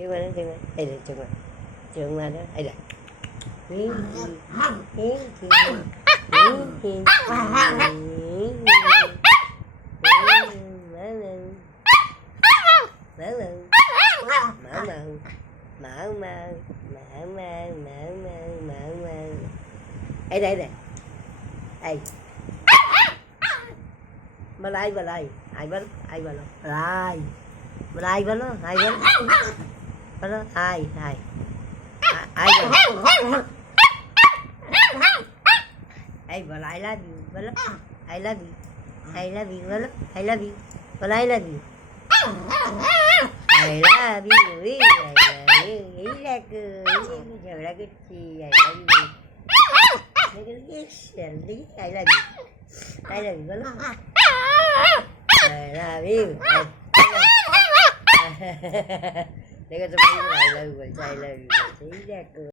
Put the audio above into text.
চুমা এই রে চুমা চুমা না এই রে đây đây đây đây balai balai ai bal ai bal balai balai bal ai bal ai ai ai ai bal I love you bal I love you I love you bal I love you bal I love you I love you I love you giờ là cái gì vậy yes I love you I love you bal I love you để cho tôi lại lời I love you